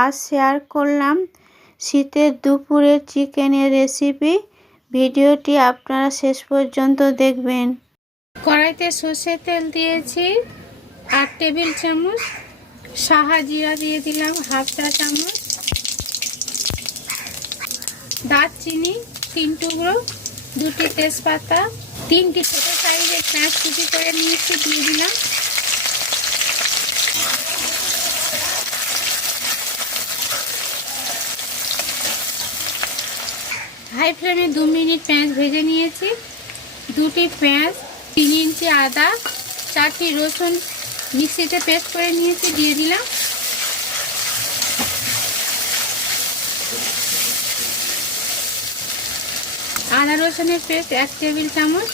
আজ শেয়ার করলাম। শীতের দুপুরে চিকেনের রেসিপি ভিডিওটি আপনারা শেষ পর্যন্ত দেখবেন। কড়াইতে সর্ষের তেল দিয়েছি, আট টেবিল চামচ। সাহা জিরা দিয়ে দিলাম, হাফ চা চামচ। দারচিনি, তিন টুকরো, দুটি তেজপাতা, তিনটি ছোট সাইজের পেঁয়াজ কুচি করে নিয়েছি, দিয়ে দিলাম। হাই ফ্লেমে দু মিনিট পেঁয়াজ ভেজে নিয়েছি। দুটি পেঁয়াজ, তিন ইঞ্চি আদা, চারটি রসুন মিক্সিতে পেস্ট করে নিয়েছি, দিয়ে দিলাম। আদা রসুনের পেস্ট এক টেবিল চামচ।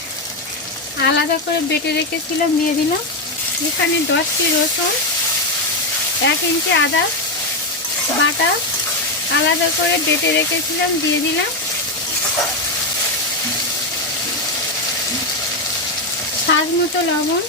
আলাদা করে বেটে রেখেছিলাম, দিয়ে দিলাম। এখানে দশটি রসুন, এক ইঞ্চি আদা বাটা আলাদা করে বেটে রেখেছিলাম, দিয়ে দিলাম। স্বাদ মতো লবণ।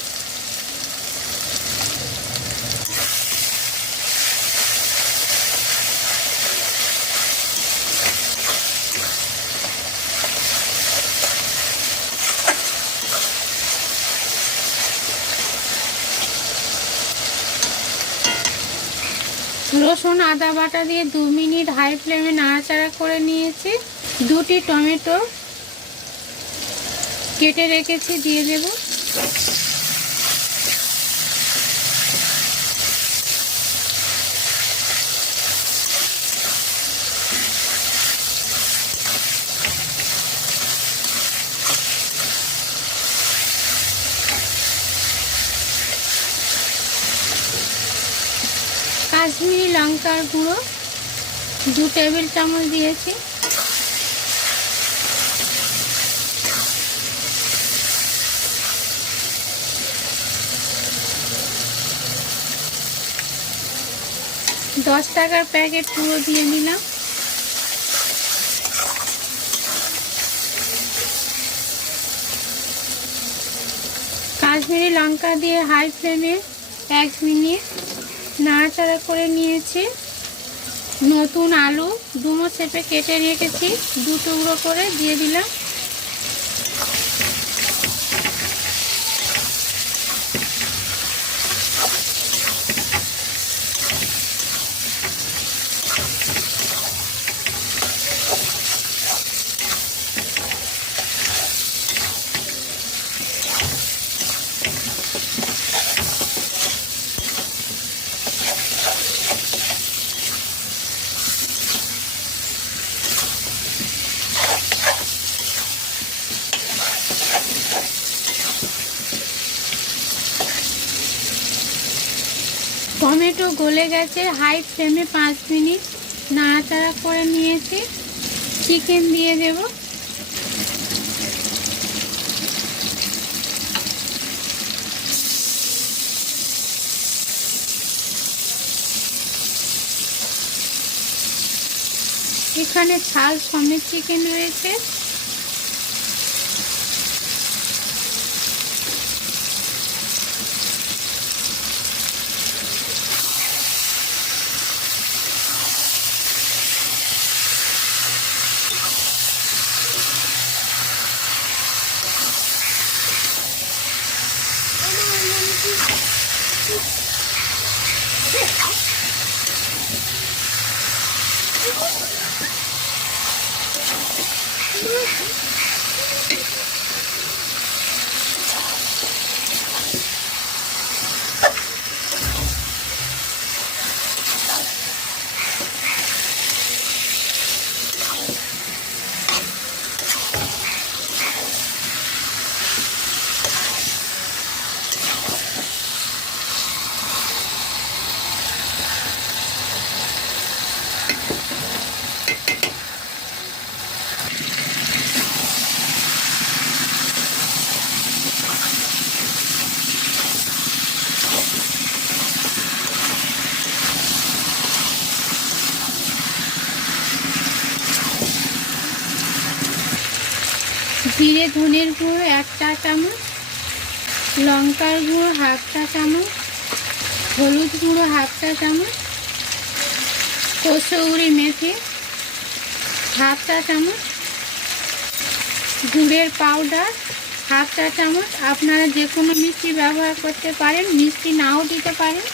রসুন আদা বাটা দিয়ে দু মিনিট হাই ফ্লেমে নাড়াচাড়া করে নিয়েছি। দুটি টমেটো কেটে রেখেছি দিয়ে দেব। কাশ্মীরি লঙ্কার গুঁড়ো দু টেবিল চামচ দিয়েছি। দশ টাকার প্যাকেট পুরো দিয়ে দিলাম কাশ্মীরি লঙ্কা দিয়ে হাই ফ্লেমে এক মিনিট নাড়াচাড়া করে নিয়েছি। নতুন আলু ডুমো চেপে কেটে রেখেছি, দু টুকরো করে দিয়ে দিলাম। টমেটো গলে গেছে হাই ফ্লেমে পাঁচ মিনিট নাড়াচাড়া করে নিয়েছি। চিকেন দিয়ে দেব। এখানে ছাল সমেত চিকেন রয়েছে। জিরে ধনের গুঁড়ো এক চা চামচ, লঙ্কার গুঁড়ো হাফ চা চামচ, হলুদ গুঁড়ো হাফ চা চামচ কসৌরি মেথি হাফ চা চামচ, গুড়ের পাউডার হাফ চা চামচ। আপনারা যে কোনো মিষ্টি ব্যবহার করতে পারেন, মিষ্টি নাও দিতে পারেন।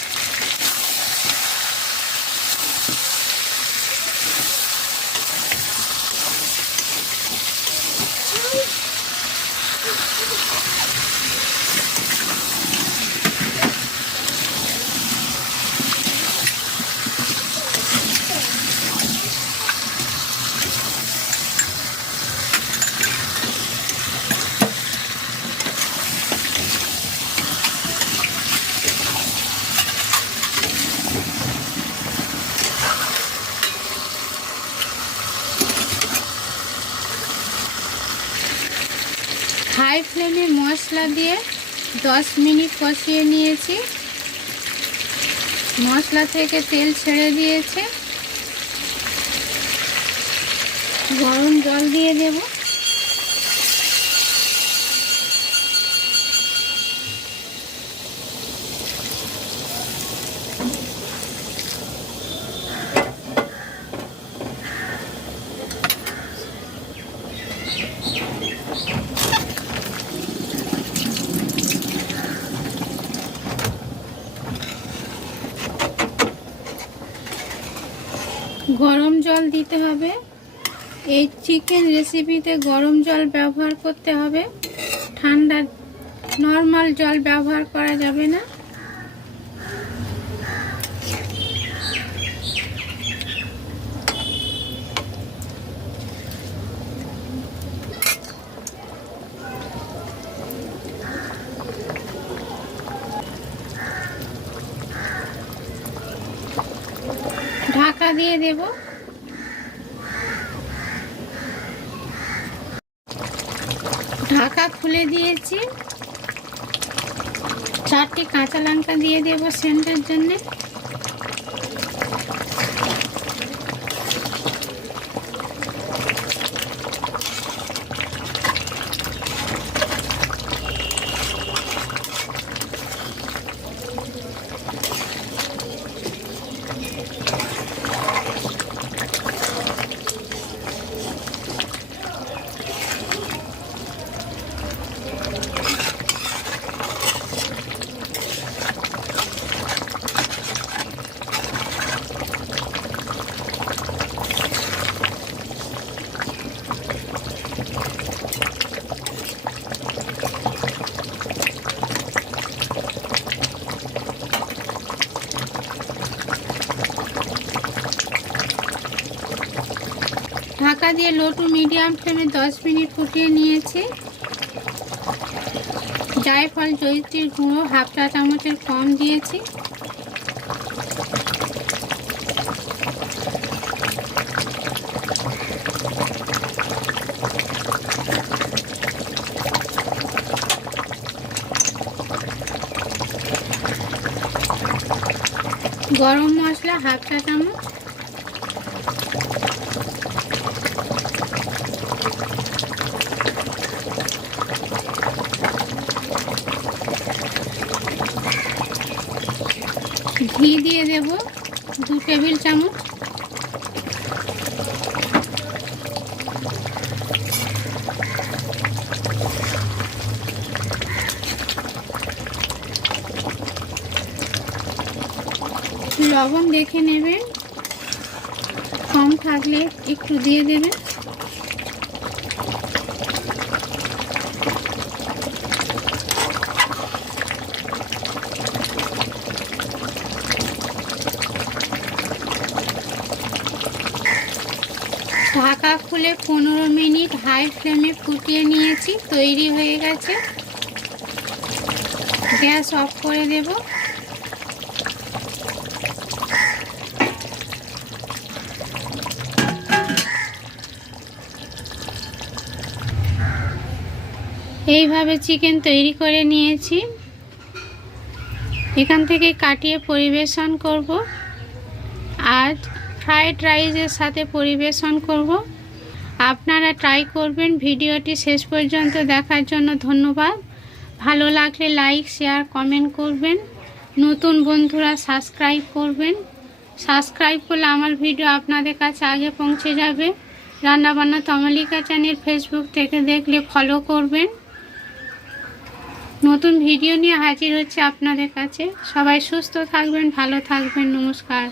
হাই ফ্লেমে মশলা দিয়ে দশ মিনিট কষিয়ে নিয়েছি। মশলা থেকে তেল ছেড়ে দিয়েছে। গরম জল দিয়ে দেব। গরম জল দিতে হবে। এই চিকেন রেসিপিতে গরম জল ব্যবহার করতে হবে। ঠান্ডা নর্মাল জল ব্যবহার করা যাবে না ঢাকা দিয়ে দেব। ঢাকা খুলে দিয়েছি। চারটি কাঁচা লঙ্কা দিয়ে দেব সেন্টের জন্য। ঢাকা দিয়ে লো টু মিডিয়াম ফ্লেমে দশ মিনিট ফুটিয়ে নিয়েছি। জায়ফল, জয়িত্রীর গুঁড়ো, হাফ চা চামচের কম দিয়েছি। গরম মশলা হাফ চা চামচ। ঘি দিয়ে দেব দু টেবিল চামচ। লবণ দেখে নেবেন কম থাকলে একটু দিয়ে দেবেন খুলে পনেরো মিনিট হাই ফ্লেমে ফুটিয়ে নিয়েছি, তৈরি হয়ে গেছে। গ্যাস অফ করে দেব। এইভাবে চিকেন তৈরি করে নিয়েছি। এখান থেকে কাটিয়ে পরিবেশন করব। আজ ফ্রায়েড রাইসের সাথে পরিবেশন করব। আপনারা ট্রাই করবেন ভিডিওটি শেষ পর্যন্ত দেখার জন্য ধন্যবাদ। ভালো লাগলে লাইক শেয়ার কমেন্ট করবেন। নতুন বন্ধুরা সাবস্ক্রাইব করবেন। সাবস্ক্রাইব করলে আমার ভিডিও আপনাদের কাছে আগে পৌঁছে যাবে। রান্নাবান্না তমালিকা চ্যানেল ফেসবুক থেকে দেখলে ফলো করবেন। নতুন ভিডিও নিয়ে হাজির হচ্ছে আপনাদের কাছে। সবাই সুস্থ থাকবেন, ভালো থাকবেন, নমস্কার।